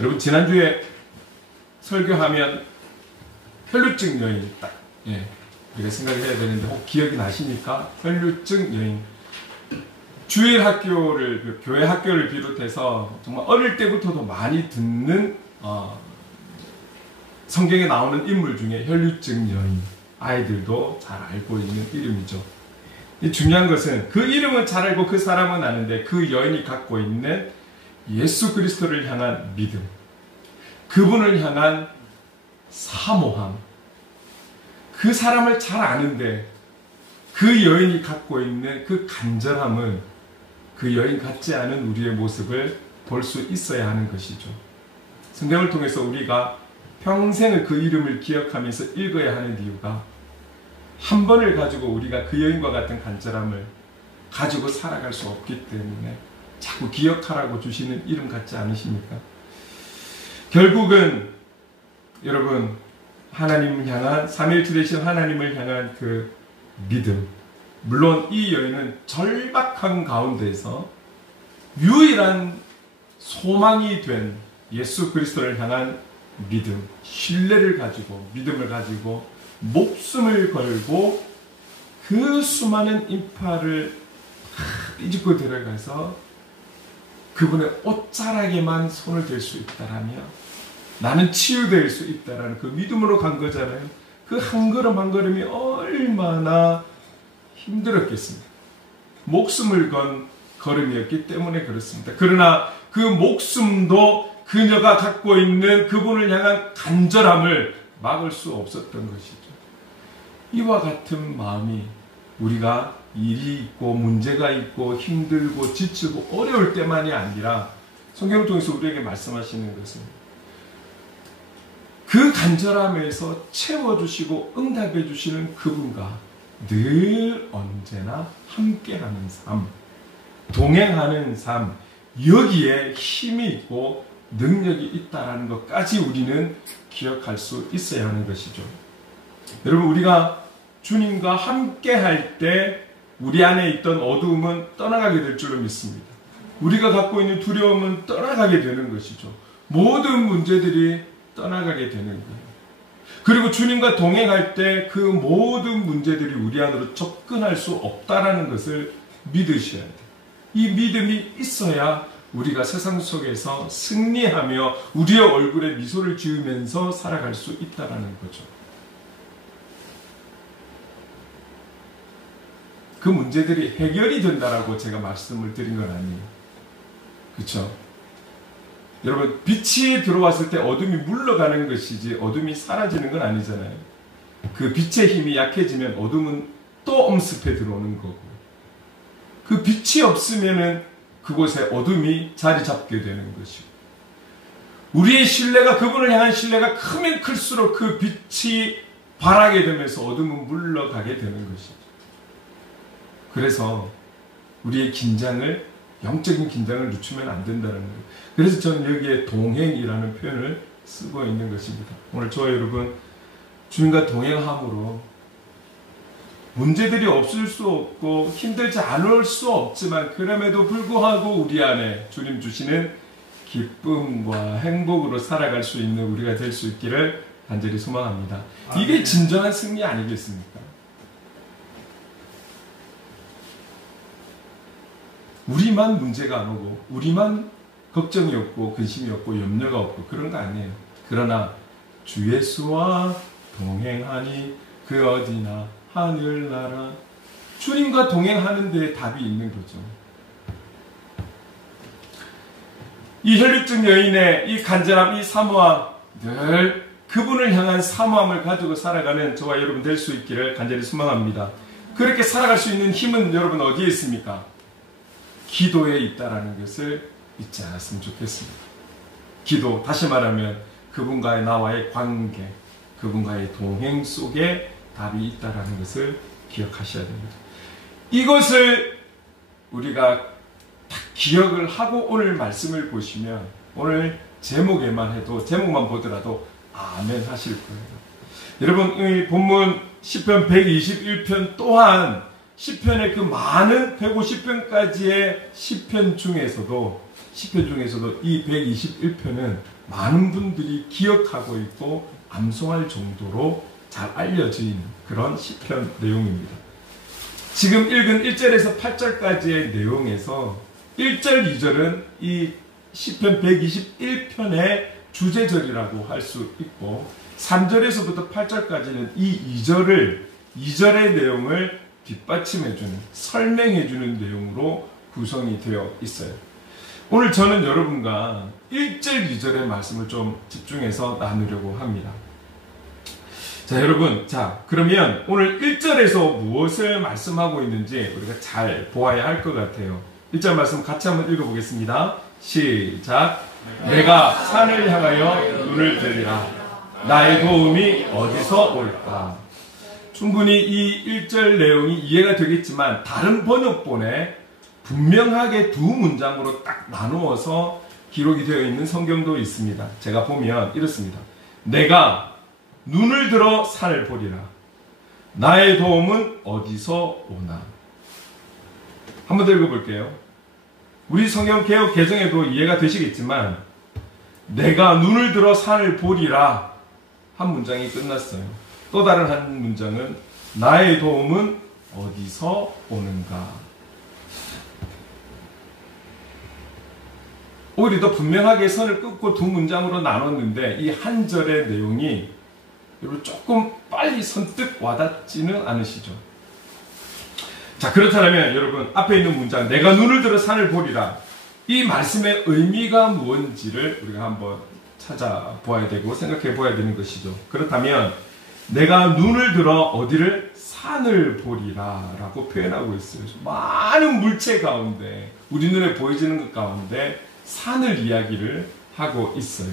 여러분 지난주에 설교하면 혈류증 여인 딱 우리가 생각을 해야 되는데 혹 기억이 나십니까? 혈류증 여인. 주일 학교를 교회 학교를 비롯해서 정말 어릴 때부터도 많이 듣는 성경에 나오는 인물 중에 혈류증 여인, 아이들도 잘 알고 있는 이름이죠. 중요한 것은 그 이름은 잘 알고 그 사람은 아는데 그 여인이 갖고 있는 예수 그리스도를 향한 믿음, 그분을 향한 사모함, 그 사람을 잘 아는데 그 여인이 갖고 있는 그 간절함은 그 여인 같지 않은 우리의 모습을 볼 수 있어야 하는 것이죠. 성경을 통해서 우리가 평생을 그 이름을 기억하면서 읽어야 하는 이유가 한 번을 가지고 우리가 그 여인과 같은 간절함을 가지고 살아갈 수 없기 때문에 자꾸 기억하라고 주시는 이름 같지 않으십니까? 결국은 여러분 하나님을 향한 삼위일체 되신 하나님을 향한 그 믿음, 물론 이 여인은 절박한 가운데서 유일한 소망이 된 예수 그리스도를 향한 믿음, 신뢰를 가지고 믿음을 가지고 목숨을 걸고 그 수많은 인파를 삐집고 들어가서 그분의 옷자락에만 손을 댈 수 있다라며 나는 치유될 수 있다라는 그 믿음으로 간 거잖아요. 그 한 걸음 한 걸음이 얼마나 힘들었겠습니까? 목숨을 건 걸음이었기 때문에 그렇습니다. 그러나 그 목숨도 그녀가 갖고 있는 그분을 향한 간절함을 막을 수 없었던 것이죠. 이와 같은 마음이 우리가 일이 있고 문제가 있고 힘들고 지치고 어려울 때만이 아니라 성경을 통해서 우리에게 말씀하시는 것은 그 간절함에서 채워주시고 응답해주시는 그분과 늘 언제나 함께하는 삶, 동행하는 삶, 여기에 힘이 있고 능력이 있다는 것까지 우리는 기억할 수 있어야 하는 것이죠. 여러분 우리가 주님과 함께할 때 우리 안에 있던 어두움은 떠나가게 될 줄로 믿습니다. 우리가 갖고 있는 두려움은 떠나가게 되는 것이죠. 모든 문제들이 떠나가게 되는 거예요. 그리고 주님과 동행할 때 그 모든 문제들이 우리 안으로 접근할 수 없다라는 것을 믿으셔야 돼요. 이 믿음이 있어야 우리가 세상 속에서 승리하며 우리의 얼굴에 미소를 지으면서 살아갈 수 있다라는 거죠. 그 문제들이 해결이 된다라고 제가 말씀을 드린 건 아니에요. 그렇죠? 여러분 빛이 들어왔을 때 어둠이 물러가는 것이지 어둠이 사라지는 건 아니잖아요. 그 빛의 힘이 약해지면 어둠은 또 엄습해 들어오는 거고 그 빛이 없으면은 그곳에 어둠이 자리 잡게 되는 것이고 우리의 신뢰가 그분을 향한 신뢰가 크면 클수록 그 빛이 바라게 되면서 어둠은 물러가게 되는 것이죠. 그래서 우리의 긴장을 영적인 긴장을 늦추면 안 된다는 거예요. 그래서 저는 여기에 동행이라는 표현을 쓰고 있는 것입니다. 오늘 저와 여러분 주님과 동행함으로 문제들이 없을 수 없고 힘들지 않을 수 없지만 그럼에도 불구하고 우리 안에 주님 주시는 기쁨과 행복으로 살아갈 수 있는 우리가 될 수 있기를 간절히 소망합니다. 이게 진정한 승리 아니겠습니까? 우리만 문제가 안 오고 우리만 걱정이 없고 근심이 없고 염려가 없고 그런 거 아니에요. 그러나 주 예수와 동행하니 그 어디나 하늘나라 주님과 동행하는 데에 답이 있는 거죠. 이 혈류증 여인의 이 간절함, 이 사모함, 늘 그분을 향한 사모함을 가지고 살아가는 저와 여러분 될 수 있기를 간절히 소망합니다. 그렇게 살아갈 수 있는 힘은 여러분 어디에 있습니까? 기도에 있다라는 것을 잊지 않았으면 좋겠습니다. 기도, 다시 말하면 그분과의 나와의 관계, 그분과의 동행 속에 답이 있다라는 것을 기억하셔야 됩니다. 이것을 우리가 딱 기억을 하고 오늘 말씀을 보시면 오늘 제목에만 해도 제목만 보더라도 아멘 하실 거예요. 여러분 이 본문 시편 121편 또한 시편의 그 많은 150편까지의 시편 중에서도 이 121편은 많은 분들이 기억하고 있고 암송할 정도로 잘 알려진 그런 시편 내용입니다. 지금 읽은 1절에서 8절까지의 내용에서 1절, 2절은 이 시편 121편의 주제절이라고 할 수 있고 3절에서부터 8절까지는 이 2절의 내용을 뒷받침해주는, 설명해주는 내용으로 구성이 되어 있어요. 오늘 저는 여러분과 1절, 2절의 말씀을 좀 집중해서 나누려고 합니다. 자, 여러분, 그러면 오늘 1절에서 무엇을 말씀하고 있는지 우리가 잘 보아야 할 것 같아요. 1절 말씀 같이 한번 읽어보겠습니다. 시작. 내가 산을 향하여 눈을 들리라. 나의 도움이 어디서 올까? 충분히 이 1절 내용이 이해가 되겠지만 다른 번역본에 분명하게 두 문장으로 딱 나누어서 기록이 되어 있는 성경도 있습니다. 제가 보면 이렇습니다. 내가 눈을 들어 산을 보리라. 나의 도움은 어디서 오나? 한번 더 읽어볼게요. 우리 성경 개역 개정에도 이해가 되시겠지만 내가 눈을 들어 산을 보리라 한 문장이 끝났어요. 또 다른 한 문장은 나의 도움은 어디서 오는가? 오히려 더 분명하게 선을 끊고 두 문장으로 나눴는데 이 한 절의 내용이 여러분 조금 빨리 선뜻 와닿지는 않으시죠? 자, 그렇다면 여러분 앞에 있는 문장 내가 눈을 들어 산을 보리라, 이 말씀의 의미가 무엇인지를 우리가 한번 찾아보아야 되고 생각해 보아야 되는 것이죠. 그렇다면 내가 눈을 들어 어디를? 산을 보리라 라고 표현하고 있어요. 많은 물체 가운데, 우리 눈에 보여지는 것 가운데 산을 이야기를 하고 있어요.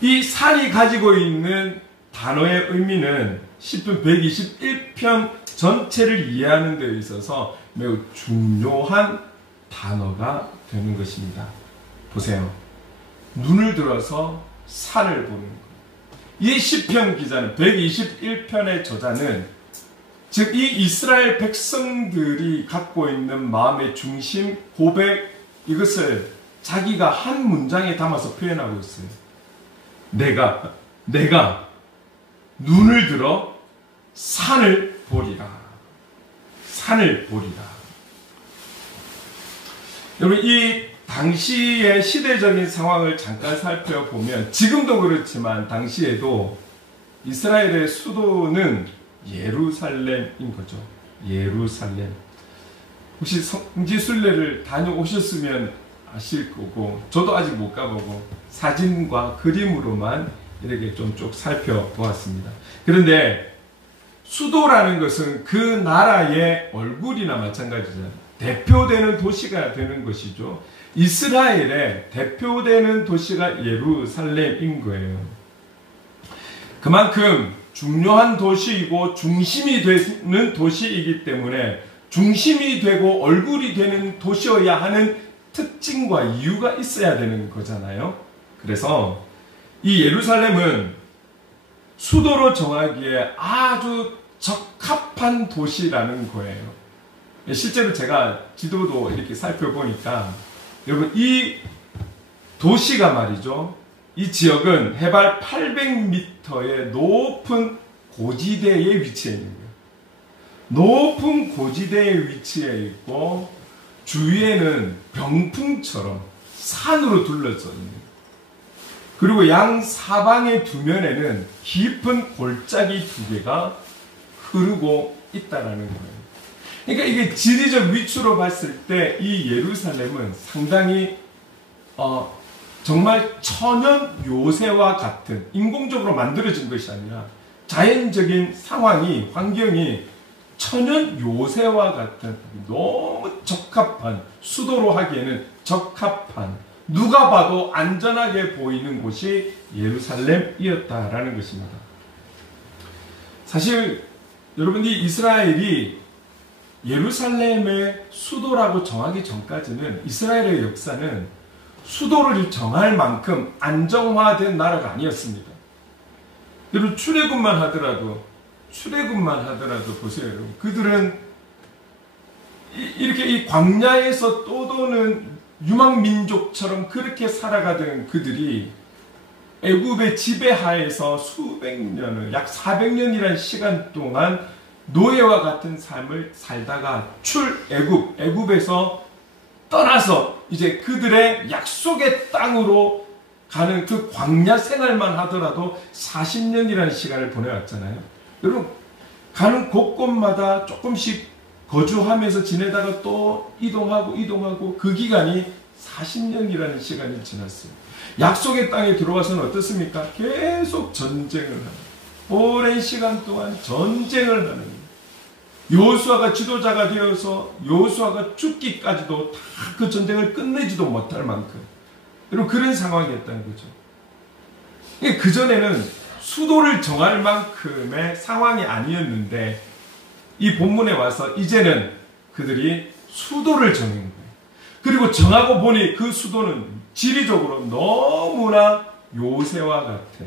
이 산이 가지고 있는 단어의 의미는 시편 121편 전체를 이해하는 데 있어서 매우 중요한 단어가 되는 것입니다. 보세요. 눈을 들어서 산을 보는 것. 이 시편 기자는 121편의 저자는 즉 이 이스라엘 백성들이 갖고 있는 마음의 중심, 고백, 이것을 자기가 한 문장에 담아서 표현하고 있어요. 내가 눈을 들어 산을 보리라. 산을 보리라. 여러분, 이 당시의 시대적인 상황을 잠깐 살펴보면 지금도 그렇지만 당시에도 이스라엘의 수도는 예루살렘인 거죠. 예루살렘. 혹시 성지순례를 다녀오셨으면 아실 거고, 저도 아직 못 가보고 사진과 그림으로만 이렇게 좀 쭉 살펴보았습니다. 그런데 수도라는 것은 그 나라의 얼굴이나 마찬가지잖아요. 대표되는 도시가 되는 것이죠. 이스라엘의 대표되는 도시가 예루살렘인 거예요. 그만큼 중요한 도시이고 중심이 되는 도시이기 때문에 중심이 되고 얼굴이 되는 도시여야 하는 특징과 이유가 있어야 되는 거잖아요. 그래서 이 예루살렘은 수도로 정하기에 아주 적합한 도시라는 거예요. 실제로 제가 지도도 이렇게 살펴보니까 여러분, 이 도시가 말이죠, 이 지역은 해발 800m의 높은 고지대에 위치해 있는 거예요. 높은 고지대에 위치해 있고 주위에는 병풍처럼 산으로 둘러져 있는 거예요. 그리고 양 사방의 두 면에는 깊은 골짜기 두 개가 흐르고 있다라는 거예요. 그러니까 이게 지리적 위치로 봤을 때 이 예루살렘은 상당히 정말 천연 요새와 같은, 인공적으로 만들어진 것이 아니라 자연적인 상황이, 환경이 천연 요새와 같은 너무 적합한, 수도로 하기에는 적합한, 누가 봐도 안전하게 보이는 곳이 예루살렘이었다라는 것입니다. 사실 여러분이 이스라엘이 예루살렘의 수도라고 정하기 전까지는 이스라엘의 역사는 수도를 정할 만큼 안정화된 나라가 아니었습니다. 여러분, 출애굽만 하더라도 보세요. 여러분, 그들은 이렇게 이 광야에서 떠도는 유망민족처럼 그렇게 살아가던 그들이 애굽의 지배하에서 수백 년을, 약 400년이라는 시간 동안 노예와 같은 삶을 살다가 애굽에서 떠나서 이제 그들의 약속의 땅으로 가는 그 광야 생활만 하더라도 40년이라는 시간을 보내왔잖아요. 여러분, 가는 곳곳마다 조금씩 거주하면서 지내다가 또 이동하고 그 기간이 40년이라는 시간이 지났어요. 약속의 땅에 들어와서는 어떻습니까? 계속 전쟁을 하는, 오랜 시간 동안 전쟁을 하는, 여호수아가 지도자가 되어서 여호수아가 죽기까지도 다 그 전쟁을 끝내지도 못할 만큼 여러분 그런 상황이었다는 거죠. 그전에는 수도를 정할 만큼의 상황이 아니었는데 이 본문에 와서 이제는 그들이 수도를 정한 거예요. 그리고 정하고 보니 그 수도는 지리적으로 너무나 요새와 같은,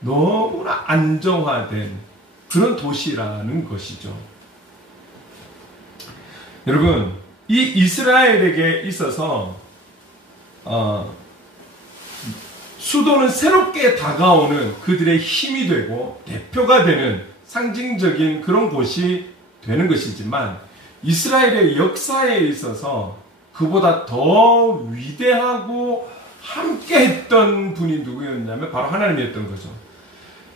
너무나 안정화된 그런 도시라는 것이죠. 여러분, 이 이스라엘에게 있어서 수도는 새롭게 다가오는 그들의 힘이 되고 대표가 되는 상징적인 그런 곳이 되는 것이지만, 이스라엘의 역사에 있어서 그보다 더 위대하고 함께했던 분이 누구였냐면 바로 하나님이었던 거죠.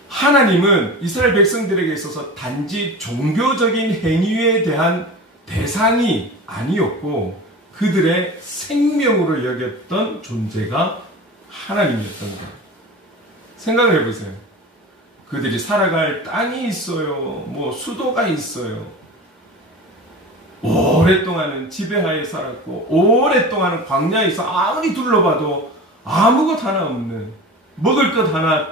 하나님은 이스라엘 백성들에게 있어서 단지 종교적인 행위에 대한 대상이 아니었고 그들의 생명으로 여겼던 존재가 하나님이었던 거예요. 생각을 해보세요. 그들이 살아갈 땅이 있어요. 뭐 수도가 있어요. 오랫동안은 지배하에 살았고 오랫동안은 광야에서 아무리 둘러봐도 아무것 하나 없는, 먹을 것 하나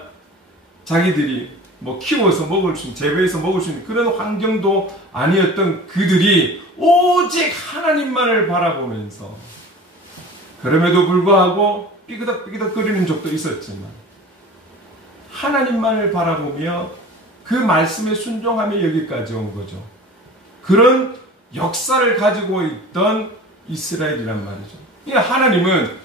자기들이 뭐 키워서 먹을 수 있는, 재배해서 먹을 수 있는 그런 환경도 아니었던 그들이 오직 하나님만을 바라보면서, 그럼에도 불구하고 삐그덕삐그덕 거리는 적도 있었지만 하나님만을 바라보며 그 말씀에 순종하며 여기까지 온 거죠. 그런 역사를 가지고 있던 이스라엘이란 말이죠. 하나님은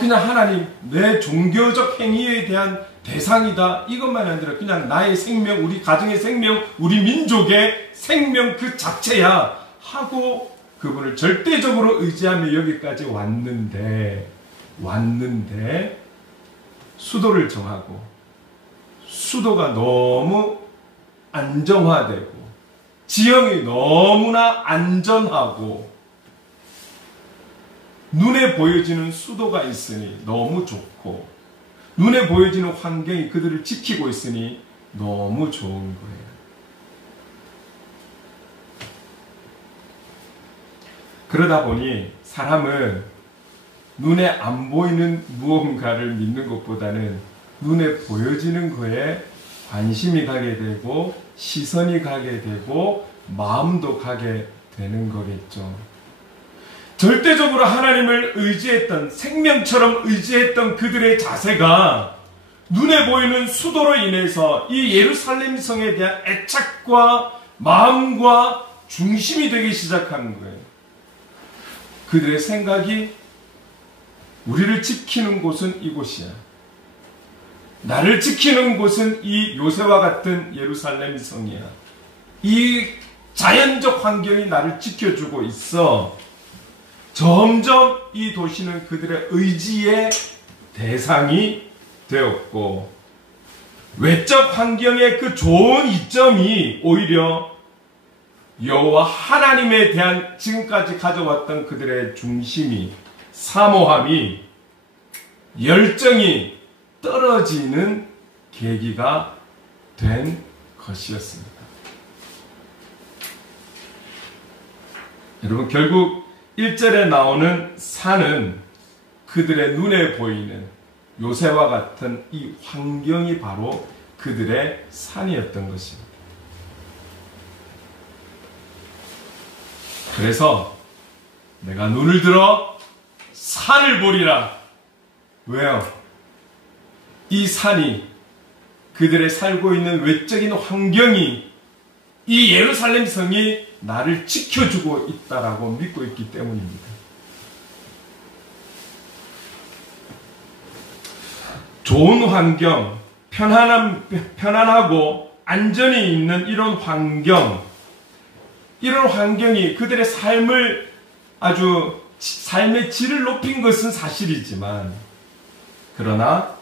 그냥 하나님, 내 종교적 행위에 대한 대상이다, 이것만 아니라 그냥 나의 생명, 우리 가정의 생명, 우리 민족의 생명 그 자체야 하고 그분을 절대적으로 의지하며 여기까지 왔는데 수도를 정하고 수도가 너무 안정화되고 지형이 너무나 안전하고 눈에 보여지는 수도가 있으니 너무 좋고 눈에 보여지는 환경이 그들을 지키고 있으니 너무 좋은 거예요. 그러다 보니 사람은 눈에 안 보이는 무언가를 믿는 것보다는 눈에 보여지는 거에 관심이 가게 되고 시선이 가게 되고 마음도 가게 되는 거겠죠. 절대적으로 하나님을 의지했던, 생명처럼 의지했던 그들의 자세가 눈에 보이는 수도로 인해서 이 예루살렘 성에 대한 애착과 마음과 중심이 되기 시작한 거예요. 그들의 생각이 우리를 지키는 곳은 이곳이야. 나를 지키는 곳은 이 요새와 같은 예루살렘 성이야. 이 자연적 환경이 나를 지켜주고 있어. 점점 이 도시는 그들의 의지의 대상이 되었고 외적 환경의 그 좋은 이점이 오히려 여호와 하나님에 대한 지금까지 가져왔던 그들의 중심이, 사모함이, 열정이 떨어지는 계기가 된 것이었습니다. 여러분, 결국 1절에 나오는 산은 그들의 눈에 보이는 요새와 같은 이 환경이 바로 그들의 산이었던 것입니다. 그래서 내가 눈을 들어 산을 보리라. 왜요? 이 산이, 그들의 살고 있는 외적인 환경이, 이 예루살렘 성이 나를 지켜주고 있다라고 믿고 있기 때문입니다. 좋은 환경, 편안하고 안전이 있는 이런 환경이 그들의 삶의 질을 높인 것은 사실이지만, 그러나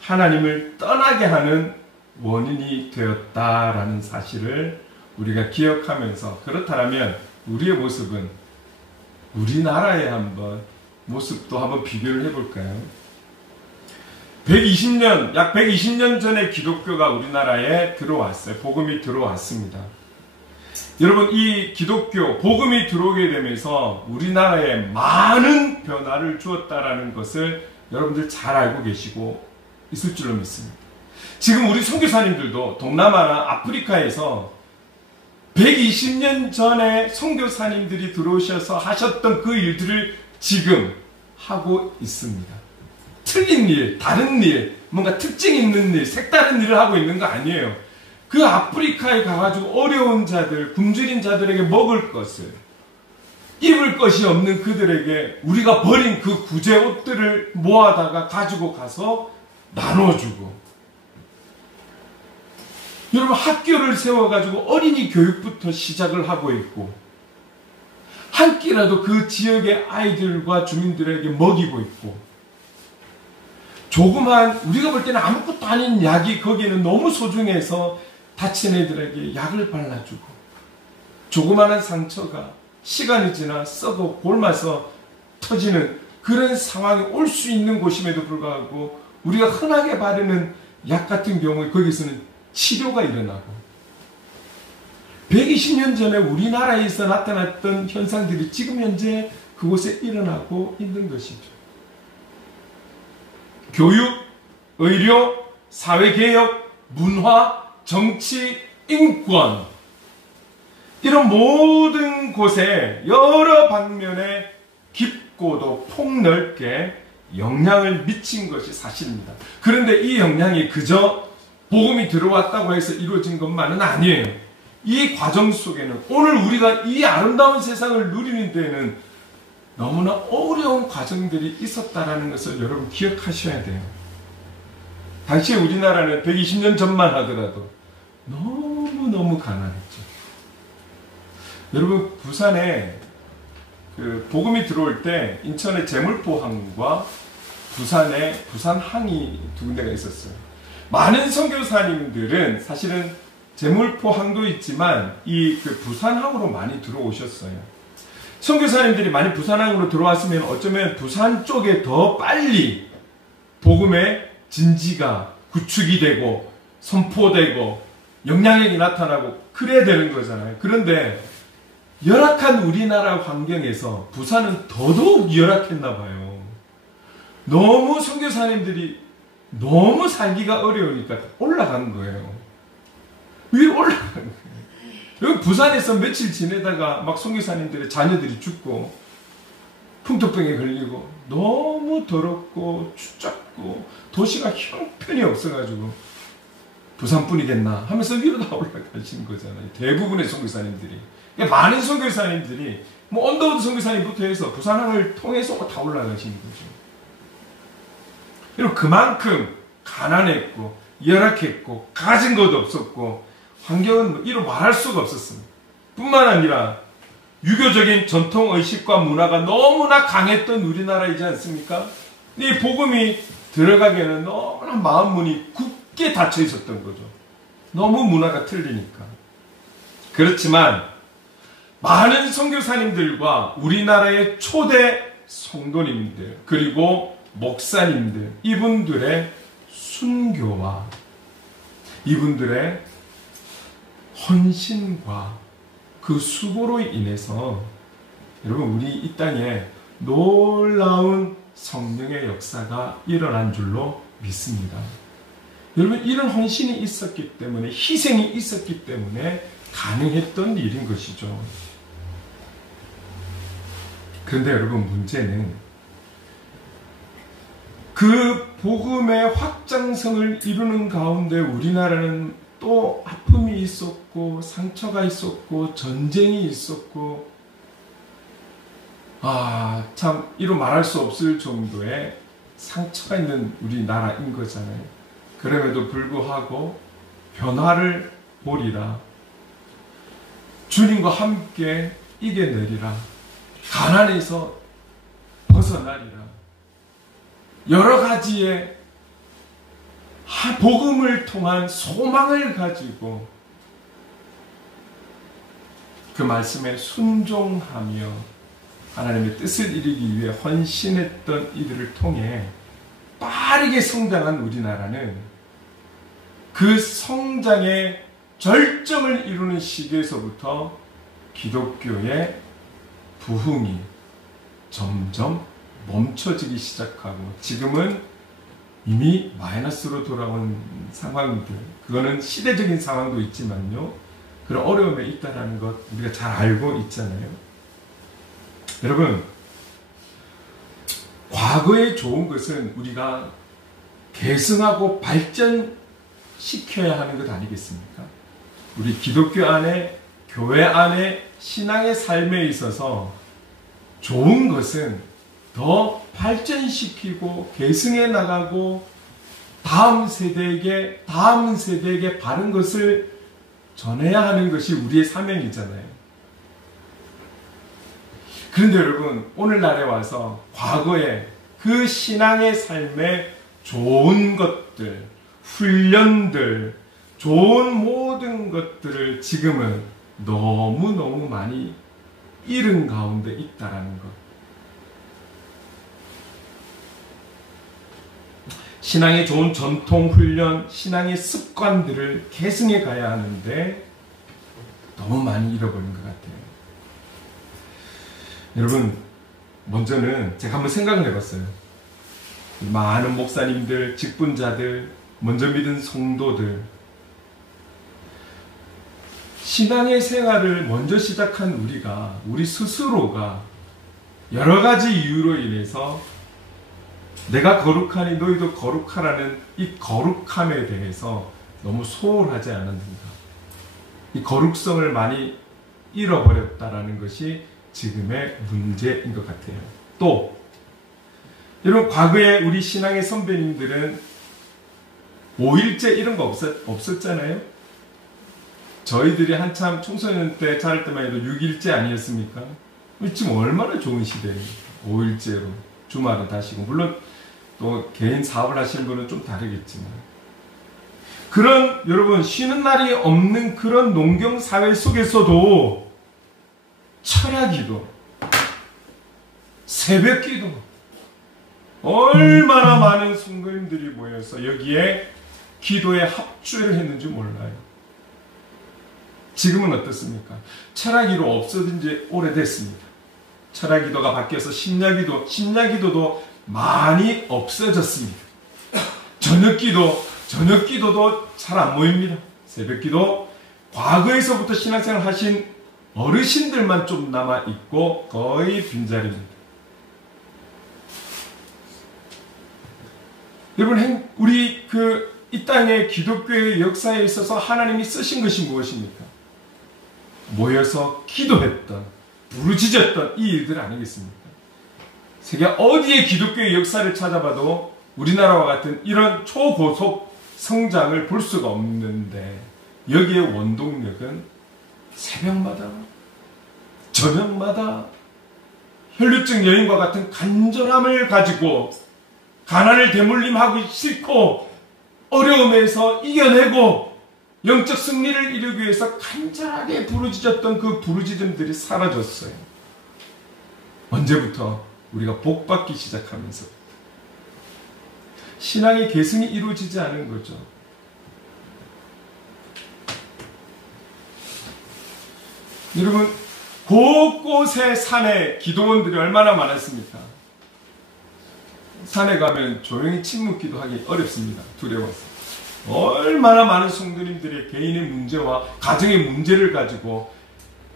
하나님을 떠나게 하는 원인이 되었다라는 사실을 우리가 기억하면서, 그렇다면 우리의 모습은 우리나라의 모습도 한번 비교를 해볼까요? 약 120년 전에 기독교가 우리나라에 들어왔어요. 복음이 들어왔습니다. 여러분, 이 기독교, 복음이 들어오게 되면서 우리나라에 많은 변화를 주었다라는 것을 여러분들 잘 알고 계시고 있을 줄로 믿습니다. 지금 우리 선교사님들도 동남아나 아프리카에서 120년 전에 선교사님들이 들어오셔서 하셨던 그 일들을 지금 하고 있습니다. 틀린 일, 다른 일, 뭔가 특징 있는 일, 색다른 일을 하고 있는 거 아니에요. 그 아프리카에 가가지고 어려운 자들, 굶주린 자들에게 먹을 것을, 입을 것이 없는 그들에게 우리가 버린 그 구제 옷들을 모아다가 가지고 가서 나눠주고, 여러분, 학교를 세워가지고 어린이 교육부터 시작을 하고 있고, 한 끼라도 그 지역의 아이들과 주민들에게 먹이고 있고, 조그만, 우리가 볼 때는 아무것도 아닌 약이 거기는 너무 소중해서 다친 애들에게 약을 발라주고, 조그마한 상처가 시간이 지나 썩어 골마서 터지는 그런 상황이 올 수 있는 곳임에도 불구하고 우리가 흔하게 바르는 약 같은 경우에 거기서는 치료가 일어나고, 120년 전에 우리나라에서 나타났던 현상들이 지금 현재 그곳에 일어나고 있는 것이죠. 교육, 의료, 사회개혁, 문화, 정치, 인권, 이런 모든 곳에 여러 방면에 깊고도 폭넓게 영향을 미친 것이 사실입니다. 그런데 이 영향이 그저 복음이 들어왔다고 해서 이루어진 것만은 아니에요. 이 과정 속에는 오늘 우리가 이 아름다운 세상을 누리는 데에는 너무나 어려운 과정들이 있었다는 것을 여러분 기억하셔야 돼요. 당시에 우리나라는 120년 전만 하더라도 너무너무 가난했죠. 여러분, 부산에 복음이 들어올 때 인천의 제물포항과 부산에 부산항이 두 군데가 있었어요. 많은 선교사님들은 사실은 제물포항도 있지만 이 부산항으로 많이 들어오셨어요. 선교사님들이 많이 부산항으로 들어왔으면 어쩌면 부산 쪽에 더 빨리 복음의 진지가 구축이 되고 선포되고 영향력이 나타나고 그래야 되는 거잖아요. 그런데 열악한 우리나라 환경에서 부산은 더더욱 열악했나 봐요. 너무 선교사님들이 너무 살기가 어려우니까 올라간 거예요. 위로 올라간 거예요. 여기 부산에서 며칠 지내다가 막 선교사님들의 자녀들이 죽고 풍토병에 걸리고 너무 더럽고 춥잡고 도시가 형편이 없어가지고 부산뿐이겠나 하면서 위로 다 올라가신 거잖아요. 대부분의 선교사님들이. 그러니까 많은 선교사님들이 언더우드 선교사님부터 해서 부산항을 통해서 다 올라가신 거죠. 그리고 그만큼 가난했고 열악했고 가진 것도 없었고 환경은 이로 말할 수가 없었습니다. 뿐만 아니라 유교적인 전통의식과 문화가 너무나 강했던 우리나라이지 않습니까? 이 복음이 들어가기에는 너무나 마음문이 굳게 닫혀 있었던 거죠. 너무 문화가 틀리니까. 그렇지만 많은 선교사님들과 우리나라의 초대 성도님들 그리고 목사님들, 이분들의 순교와 이분들의 헌신과 그 수고로 인해서 여러분 우리 이 땅에 놀라운 성령의 역사가 일어난 줄로 믿습니다. 여러분, 이런 헌신이 있었기 때문에, 희생이 있었기 때문에 가능했던 일인 것이죠. 그런데 여러분, 문제는 그 복음의 확장성을 이루는 가운데 우리나라는 또 아픔이 있었고 상처가 있었고 전쟁이 있었고 참 이루 말할 수 없을 정도의 상처가 있는 우리나라인 거잖아요. 그럼에도 불구하고 변화를 보리라. 주님과 함께 이겨내리라. 가난에서 벗어나리라. 여러 가지의 복음을 통한 소망을 가지고 그 말씀에 순종하며 하나님의 뜻을 이루기 위해 헌신했던 이들을 통해 빠르게 성장한 우리나라는 그 성장의 절정을 이루는 시기에서부터 기독교의 부흥이 점점 멈춰지기 시작하고 지금은 이미 마이너스로 돌아온 상황들, 그거는 시대적인 상황도 있지만요, 그런 어려움에 있다는 것 우리가 잘 알고 있잖아요. 여러분, 과거에 좋은 것은 우리가 계승하고 발전시켜야 하는 것 아니겠습니까? 우리 기독교 안에, 교회 안에, 신앙의 삶에 있어서 좋은 것은 더 발전시키고 계승해 나가고 다음 세대에게 바른 것을 전해야 하는 것이 우리의 사명이잖아요. 그런데 여러분, 오늘날에 와서 과거에 그 신앙의 삶에 좋은 것들, 훈련들, 좋은 모든 것들을 지금은 너무너무 많이 잃은 가운데 있다라는 것. 신앙의 좋은 전통 훈련, 신앙의 습관들을 계승해 가야 하는데 너무 많이 잃어버린 것 같아요. 여러분, 먼저는 제가 한번 생각을 해봤어요. 많은 목사님들, 직분자들, 먼저 믿은 성도들, 신앙의 생활을 먼저 시작한 우리 스스로가 여러 가지 이유로 인해서 내가 거룩하니 너희도 거룩하라는 이 거룩함에 대해서 너무 소홀하지 않았는가. 이 거룩성을 많이 잃어버렸다라는 것이 지금의 문제인 것 같아요. 또 여러분, 과거에 우리 신앙의 선배님들은 5일째 이런 거 없었잖아요. 저희들이 한참 청소년 때 자랄 때만 해도 6일째 아니었습니까? 지금 얼마나 좋은 시대예요. 5일째로 주말은 다시고, 물론 또 개인 사업을 하시는 분은 좀 다르겠지만, 그런 여러분 쉬는 날이 없는 그런 농경 사회 속에서도 철야기도, 새벽기도, 얼마나 많은 성도님들이 모여서 여기에 기도에 합주를 했는지 몰라요. 지금은 어떻습니까? 철야기도 없어진 지 오래됐습니다. 철야기도가 바뀌어서 심야기도도 많이 없어졌습니다. 저녁기도도 잘 안 모입니다. 새벽기도, 과거에서부터 신앙생활 하신 어르신들만 좀 남아있고 거의 빈자리입니다. 여러분, 우리 이 땅의 기독교의 역사에 있어서 하나님이 쓰신 것이 무엇입니까? 모여서 기도했던, 부르짖었던 이 일들 아니겠습니까? 세계 어디에 기독교의 역사를 찾아봐도 우리나라와 같은 이런 초고속 성장을 볼 수가 없는데, 여기에 원동력은 새벽마다, 저녁마다 혈류증 여인과 같은 간절함을 가지고 가난을 대물림하기 싫고 어려움에서 이겨내고 영적 승리를 이루기 위해서 간절하게 부르짖었던 그 부르짖음들이 사라졌어요. 언제부터? 우리가 복받기 시작하면서 신앙의 계승이 이루어지지 않은 거죠. 여러분, 곳곳에 산에 기도원들이 얼마나 많았습니까? 산에 가면 조용히 침묵 기도하기 어렵습니다. 두려워서. 얼마나 많은 성도님들이 개인의 문제와 가정의 문제를 가지고,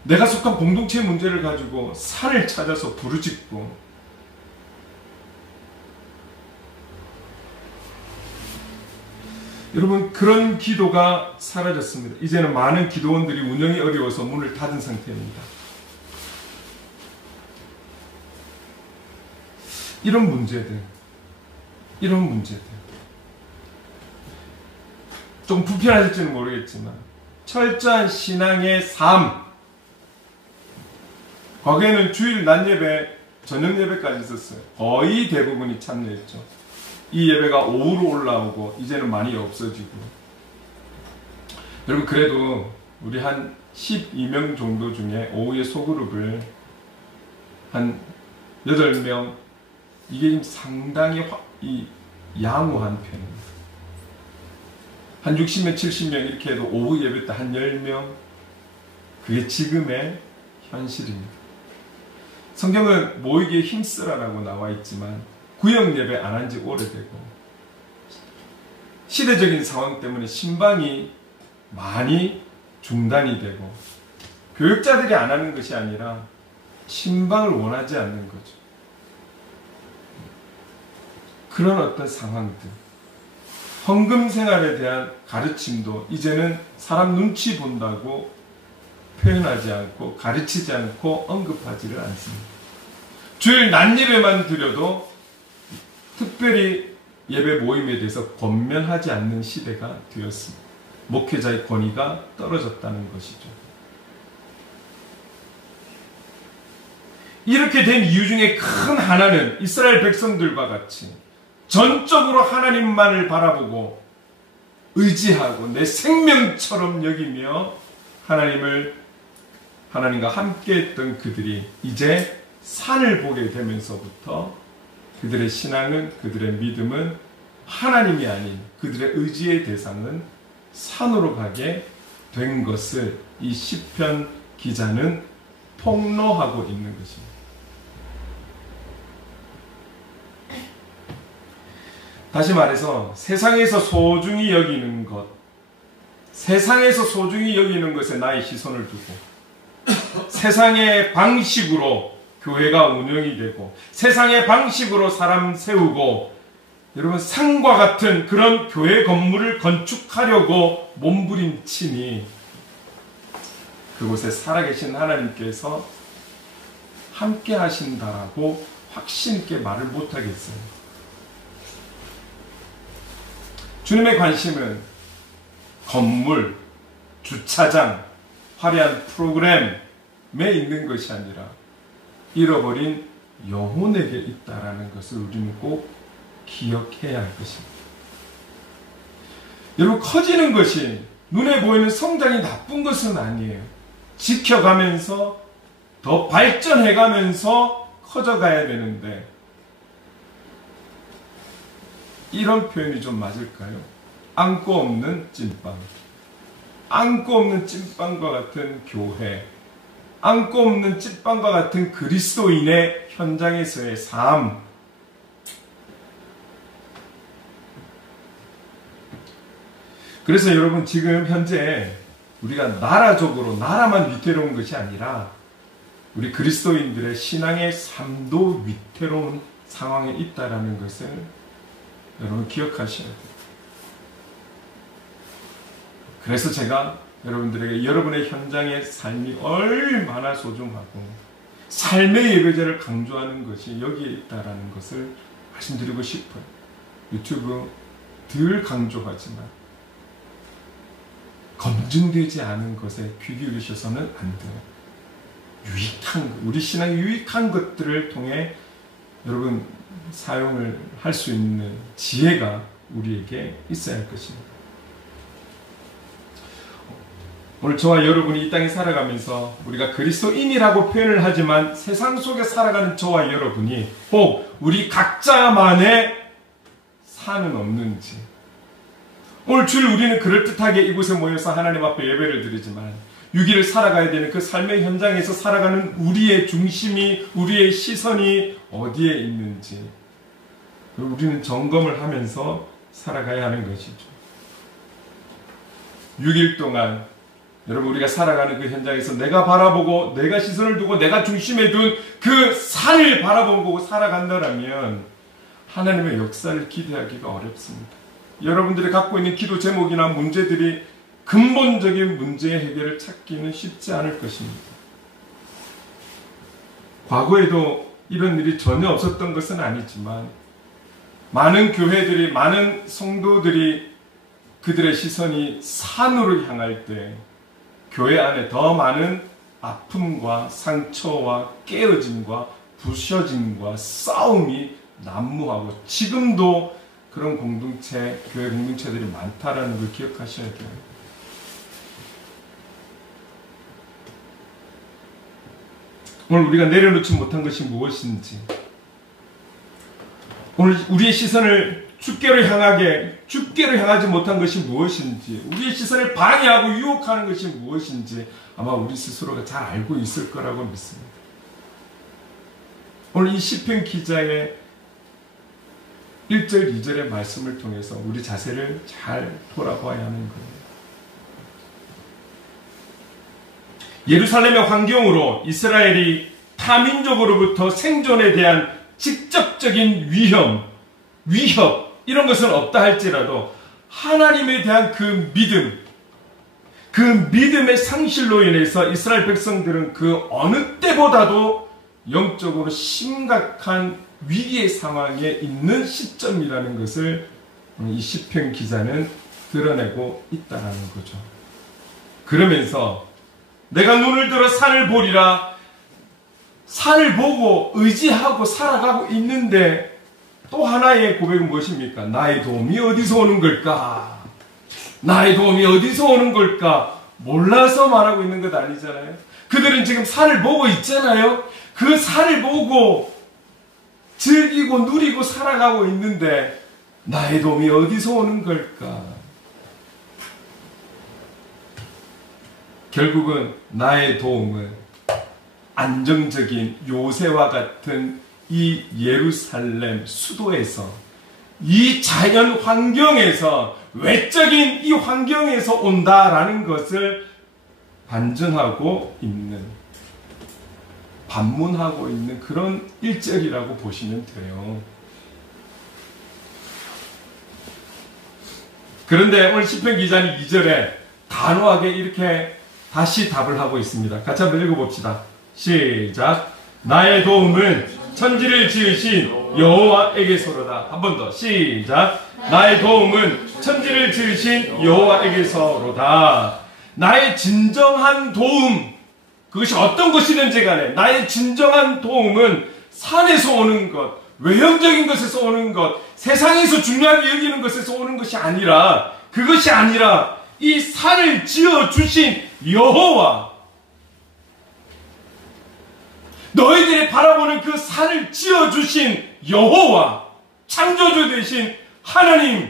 내가 속한 공동체의 문제를 가지고 산을 찾아서 부르짖고, 여러분, 그런 기도가 사라졌습니다. 이제는 많은 기도원들이 운영이 어려워서 문을 닫은 상태입니다. 이런 문제들 좀 불편하실지는 모르겠지만 철저한 신앙의 삶, 과거에는 주일 낮 예배, 저녁 예배까지 있었어요. 거의 대부분이 참여했죠. 이 예배가 오후로 올라오고 이제는 많이 없어지고. 여러분, 그래도 우리 한 12명 정도 중에 오후에 소그룹을 한 8명, 이게 지금 상당히 양호한 편입니다. 한 60명, 70명 이렇게 해도 오후 예배 때 한 10명, 그게 지금의 현실입니다. 성경은 모이기에 힘쓰라라고 나와 있지만 구역 예배 안 한 지 오래되고 시대적인 상황 때문에 신방이 많이 중단이 되고 교육자들이 안 하는 것이 아니라 신방을 원하지 않는 거죠. 그런 어떤 상황들, 헌금 생활에 대한 가르침도 이제는 사람 눈치 본다고 표현하지 않고 가르치지 않고 언급하지를 않습니다. 주일 낮 예배만 드려도 특별히 예배 모임에 대해서 권면하지 않는 시대가 되었습니다. 목회자의 권위가 떨어졌다는 것이죠. 이렇게 된 이유 중에 큰 하나는 이스라엘 백성들과 같이 전적으로 하나님만을 바라보고 의지하고 내 생명처럼 여기며 하나님과 함께 했던 그들이 이제 산을 보게 되면서부터 그들의 신앙은, 그들의 믿음은 하나님이 아닌 그들의 의지의 대상은 산으로 가게 된 것을 이 시편 기자는 폭로하고 있는 것입니다. 다시 말해서 세상에서 소중히 여기는 것, 세상에서 소중히 여기는 것에 나의 시선을 두고 세상의 방식으로 교회가 운영이 되고 세상의 방식으로 사람 세우고 여러분 산과 같은 그런 교회 건물을 건축하려고 몸부림치니 그곳에 살아계신 하나님께서 함께 하신다라고 확신 있게 말을 못하겠어요. 주님의 관심은 건물, 주차장, 화려한 프로그램에 있는 것이 아니라 잃어버린 영혼에게 있다라는 것을 우리는 꼭 기억해야 할 것입니다. 여러분, 커지는 것이 눈에 보이는 성장이 나쁜 것은 아니에요. 지켜가면서 더 발전해가면서 커져가야 되는데 이런 표현이 좀 맞을까요? 안고 없는 찐빵, 안고 없는 찐빵과 같은 교회, 안고 없는 찐빵과 같은 그리스도인의 현장에서의 삶. 그래서 여러분, 지금 현재 우리가 나라적으로 나라만 위태로운 것이 아니라 우리 그리스도인들의 신앙의 삶도 위태로운 상황에 있다라는 것을 여러분 기억하셔야 돼요. 그래서 제가 여러분들에게 여러분의 현장의 삶이 얼마나 소중하고 삶의 예배자를 강조하는 것이 여기에 있다라는 것을 말씀드리고 싶어요. 유튜브 늘 강조하지만 검증되지 않은 것에 귀 기울이셔서는 안 돼요. 우리 신앙의 유익한 것들을 통해 여러분 사용을 할 수 있는 지혜가 우리에게 있어야 할 것입니다. 오늘 저와 여러분이 이 땅에 살아가면서 우리가 그리스도인이라고 표현을 하지만 세상 속에 살아가는 저와 여러분이 혹 우리 각자만의 산은 없는지, 오늘 주일 우리는 그럴듯하게 이곳에 모여서 하나님 앞에 예배를 드리지만 6일을 살아가야 되는 그 삶의 현장에서 살아가는 우리의 중심이, 우리의 시선이 어디에 있는지 우리는 점검을 하면서 살아가야 하는 것이죠. 6일 동안 여러분 우리가 살아가는 그 현장에서 내가 바라보고 내가 시선을 두고 내가 중심에 둔 그 산을 바라보고 살아간다면 하나님의 역사를 기대하기가 어렵습니다. 여러분들이 갖고 있는 기도 제목이나 문제들이 근본적인 문제의 해결을 찾기는 쉽지 않을 것입니다. 과거에도 이런 일이 전혀 없었던 것은 아니지만 많은 교회들이, 많은 성도들이 그들의 시선이 산으로 향할 때 교회 안에 더 많은 아픔과 상처와 깨어짐과 부셔짐과 싸움이 난무하고 지금도 그런 공동체, 교회 공동체들이 많다라는 걸 기억하셔야 돼요. 오늘 우리가 내려놓지 못한 것이 무엇인지, 오늘 우리의 시선을 주께로 향하지 못한 것이 무엇인지, 우리의 시선을 방해하고 유혹하는 것이 무엇인지 아마 우리 스스로가 잘 알고 있을 거라고 믿습니다. 오늘 이 시편 기자의 1절, 2절의 말씀을 통해서 우리 자세를 잘 돌아봐야 하는 거예요. 예루살렘의 환경으로 이스라엘이 타민족으로부터 생존에 대한 직접적인 위협 이런 것은 없다 할지라도 하나님에 대한 그 믿음의 상실로 인해서 이스라엘 백성들은 그 어느 때보다도 영적으로 심각한 위기의 상황에 있는 시점이라는 것을 이 시편 기자는 드러내고 있다는 거죠. 그러면서 내가 눈을 들어 산을 보리라, 산을 보고 의지하고 살아가고 있는데 또 하나의 고백은 무엇입니까? 나의 도움이 어디서 오는 걸까? 나의 도움이 어디서 오는 걸까? 몰라서 말하고 있는 것 아니잖아요. 그들은 지금 산을 보고 있잖아요. 그 산을 보고 즐기고 누리고 살아가고 있는데 나의 도움이 어디서 오는 걸까? 결국은 나의 도움은 안정적인 요새와 같은 이 예루살렘 수도에서, 이 자연 환경에서, 외적인 이 환경에서 온다라는 것을 반증하고 있는, 반문하고 있는 그런 일절이라고 보시면 돼요. 그런데 오늘 시편 기자는 2절에 단호하게 이렇게 다시 답을 하고 있습니다. 같이 한번 읽어봅시다. 시작. 나의 도움은 천지를 지으신 여호와에게서로다. 한 번 더. 시작. 나의 도움은 천지를 지으신 여호와에게서로다. 나의 진정한 도움, 그것이 어떤 것이든지 간에 나의 진정한 도움은 산에서 오는 것, 외형적인 것에서 오는 것, 세상에서 중요하게 여기는 것에서 오는 것이 아니라, 그것이 아니라 이 산을 지어주신 여호와, 너희들이 바라보는 그 산을 지어주신 여호와, 창조주 되신 하나님,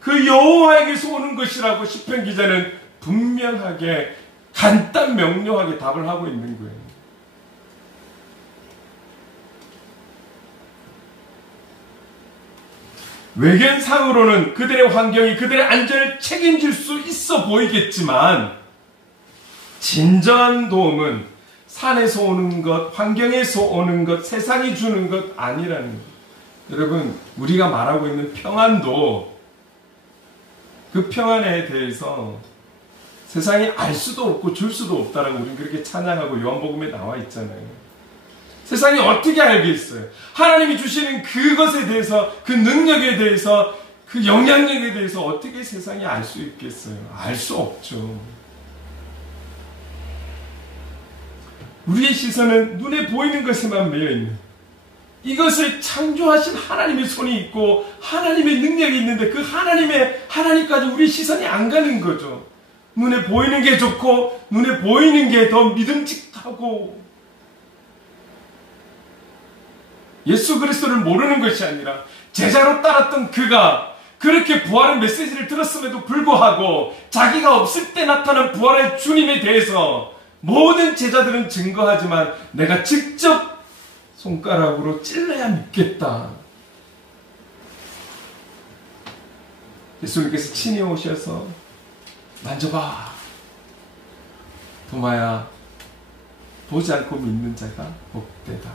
그 여호와에게서 오는 것이라고 시편 기자는 분명하게 간단 명료하게 답을 하고 있는 거예요. 외견상으로는 그들의 환경이 그들의 안전을 책임질 수 있어 보이겠지만 진정한 도움은 산에서 오는 것, 환경에서 오는 것, 세상이 주는 것 아니라는 것. 여러분, 우리가 말하고 있는 평안도 그 평안에 대해서 세상이 알 수도 없고 줄 수도 없다라고 우리는 그렇게 찬양하고 요한복음에 나와 있잖아요. 세상이 어떻게 알겠어요? 하나님이 주시는 그것에 대해서, 그 능력에 대해서, 그 영향력에 대해서 어떻게 세상이 알 수 있겠어요? 알 수 없죠. 우리의 시선은 눈에 보이는 것에만 매여있는, 이것을 창조하신 하나님의 손이 있고 하나님의 능력이 있는데 그 하나님까지 우리의 시선이 안 가는 거죠. 눈에 보이는 게 좋고 눈에 보이는 게 더 믿음직하고, 예수 그리스도를 모르는 것이 아니라 제자로 따랐던 그가 그렇게 부활의 메시지를 들었음에도 불구하고 자기가 없을 때 나타난 부활의 주님에 대해서 모든 제자들은 증거하지만 내가 직접 손가락으로 찔러야 믿겠다. 예수님께서 친히 오셔서 만져봐. 도마야, 보지 않고 믿는 자가 복되다.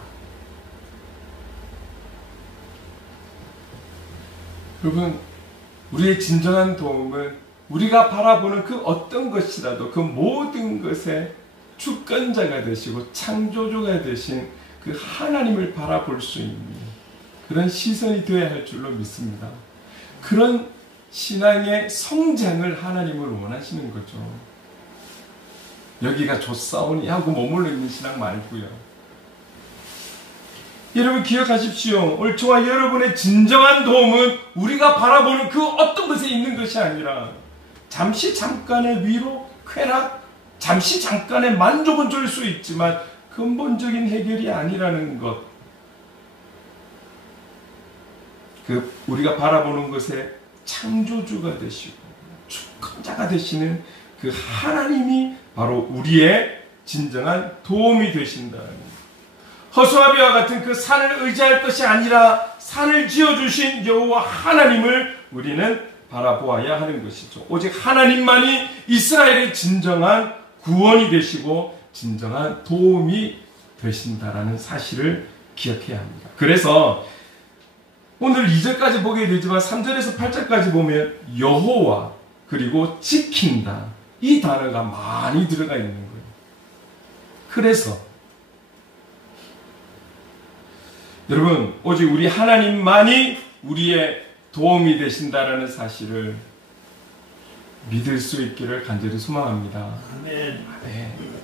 여러분, 우리의 진정한 도움은 우리가 바라보는 그 어떤 것이라도 그 모든 것의 주권자가 되시고 창조주가 되신 그 하나님을 바라볼 수 있는 그런 시선이 되어야 할 줄로 믿습니다. 그런 신앙의 성장을 하나님을 원하시는 거죠. 여기가 좋사오니 하고 머물러 있는 신앙 말고요. 여러분 기억하십시오. 옳지와 여러분의 진정한 도움은 우리가 바라보는 그 어떤 것에 있는 것이 아니라 잠시 잠깐의 위로, 쾌락, 잠시 잠깐의 만족은 줄 수 있지만 근본적인 해결이 아니라는 것. 그 우리가 바라보는 것의 창조주가 되시고 주권자가 되시는 그 하나님이 바로 우리의 진정한 도움이 되신다는 것. 허수아비와 같은 그 산을 의지할 것이 아니라 산을 지어주신 여호와 하나님을 우리는 바라보아야 하는 것이죠. 오직 하나님만이 이스라엘의 진정한 구원이 되시고 진정한 도움이 되신다라는 사실을 기억해야 합니다. 그래서 오늘 2절까지 보게 되지만 3절에서 8절까지 보면 여호와 그리고 지킨다 이 단어가 많이 들어가 있는 거예요. 그래서 여러분 오직 우리 하나님만이 우리의 도움이 되신다라는 사실을 믿을 수 있기를 간절히 소망합니다. 아멘. 아멘.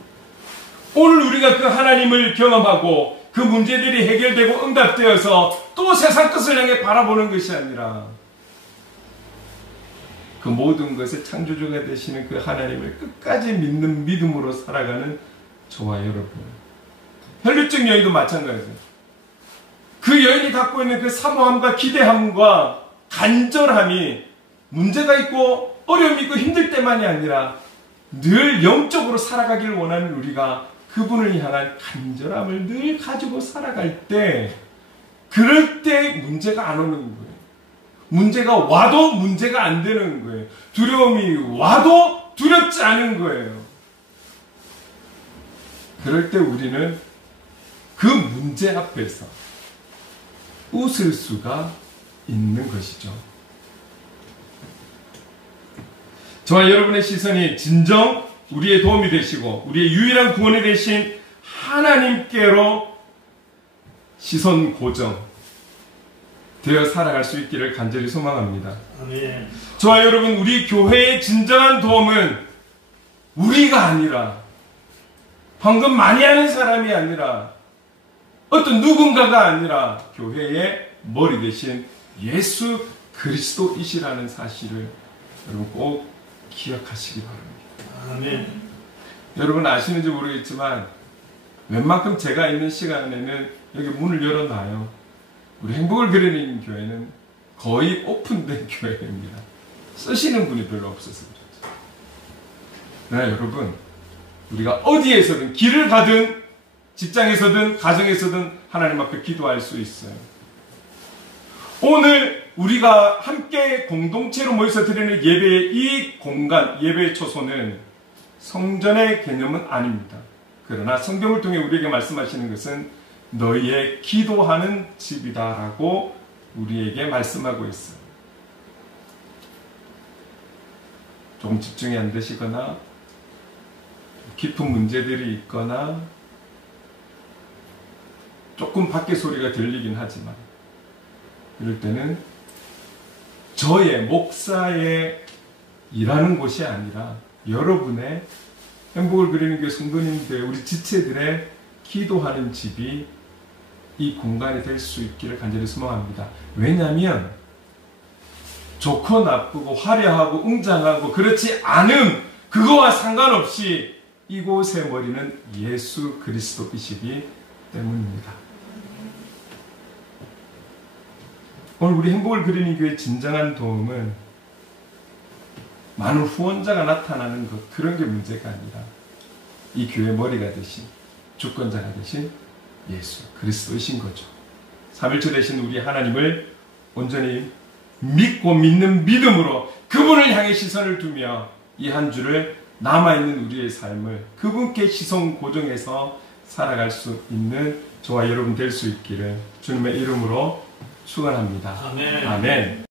오늘 우리가 그 하나님을 경험하고 그 문제들이 해결되고 응답되어서 또 세상 끝을 향해 바라보는 것이 아니라 그 모든 것의 창조주가 되시는 그 하나님을 끝까지 믿는 믿음으로 살아가는 저와 여러분. 혈류증 여인도 마찬가지예요. 그 여인이 갖고 있는 그 사모함과 기대함과 간절함이 문제가 있고 어려움이 있고 힘들 때만이 아니라 늘 영적으로 살아가기를 원하는 우리가 그분을 향한 간절함을 늘 가지고 살아갈 때 그럴 때 문제가 안 오는 거예요. 문제가 와도 문제가 안 되는 거예요. 두려움이 와도 두렵지 않은 거예요. 그럴 때 우리는 그 문제 앞에서 웃을 수가 있는 것이죠. 저와 여러분의 시선이 진정 우리의 도움이 되시고 우리의 유일한 구원이 되신 하나님께로 시선 고정 되어 살아갈 수 있기를 간절히 소망합니다. 아멘. 저와 여러분 우리 교회의 진정한 도움은 우리가 아니라 방금 많이 하는 사람이 아니라 어떤 누군가가 아니라 교회의 머리 대신 예수 그리스도이시라는 사실을 여러분 꼭 기억하시기 바랍니다. 아멘. 여러분 아시는지 모르겠지만 웬만큼 제가 있는 시간에는 여기 문을 열어놔요. 우리 행복을 그리는 교회는 거의 오픈된 교회입니다. 쓰시는 분이 별로 없어서 그렇죠. 그러나 여러분 우리가 어디에서든 길을 가든 직장에서든 가정에서든 하나님 앞에 기도할 수 있어요. 오늘 우리가 함께 공동체로 모여서 드리는 예배의 이 공간, 예배의 초소는 성전의 개념은 아닙니다. 그러나 성경을 통해 우리에게 말씀하시는 것은 너희의 기도하는 집이다라고 우리에게 말씀하고 있어요. 조금 집중이 안 되시거나 깊은 문제들이 있거나 조금 밖에 소리가 들리긴 하지만 이럴 때는 저의 목사의 일하는 곳이 아니라 여러분의 행복을 그리는 교회 성도님들, 우리 지체들의 기도하는 집이 이 공간이 될 수 있기를 간절히 소망합니다. 왜냐하면 좋고 나쁘고 화려하고 웅장하고 그렇지 않음 그거와 상관없이 이곳의 머리는 예수 그리스도이시기 때문입니다. 오늘 우리 행복을 그리는 교회의 진정한 도움은 많은 후원자가 나타나는 것 그런 게 문제가 아니라 이 교회의 머리가 되신 주권자가 되신 예수 그리스도이신 거죠. 삼일체 되신 우리 하나님을 온전히 믿고 믿는 믿음으로 그분을 향해 시선을 두며 이 한 주를 남아있는 우리의 삶을 그분께 시선 고정해서 살아갈 수 있는 저와 여러분 될 수 있기를 주님의 이름으로 축원합니다. 아멘. 아멘.